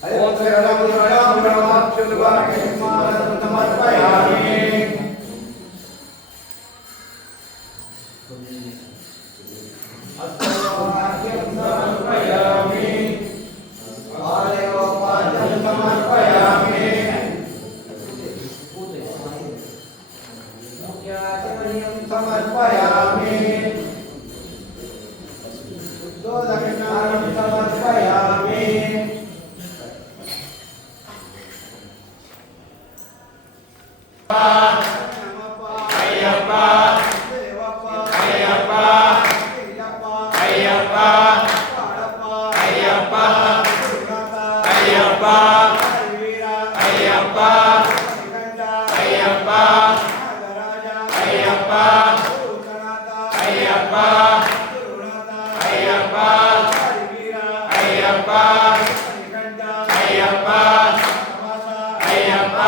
ఓం శ్రీ సమర్పయామి సమర్పయామి ఆలయోపాద్యం సమర్పయామి ముఖ్యాచమనీయం సమర్పయామి శుద్ధోదకజ్ఞానం సమర్పయామి అయ్యప్ప అయ్యప్ప అయ్యప్ప అయ్యప్ప అయ్యప్ప అయ్యప్ప అయ్యప్ప అయ్యప్ప అయ్యప్ప అయ్యప్ప అయ్యప్ప అయ్యప్ప అయ్యప్ప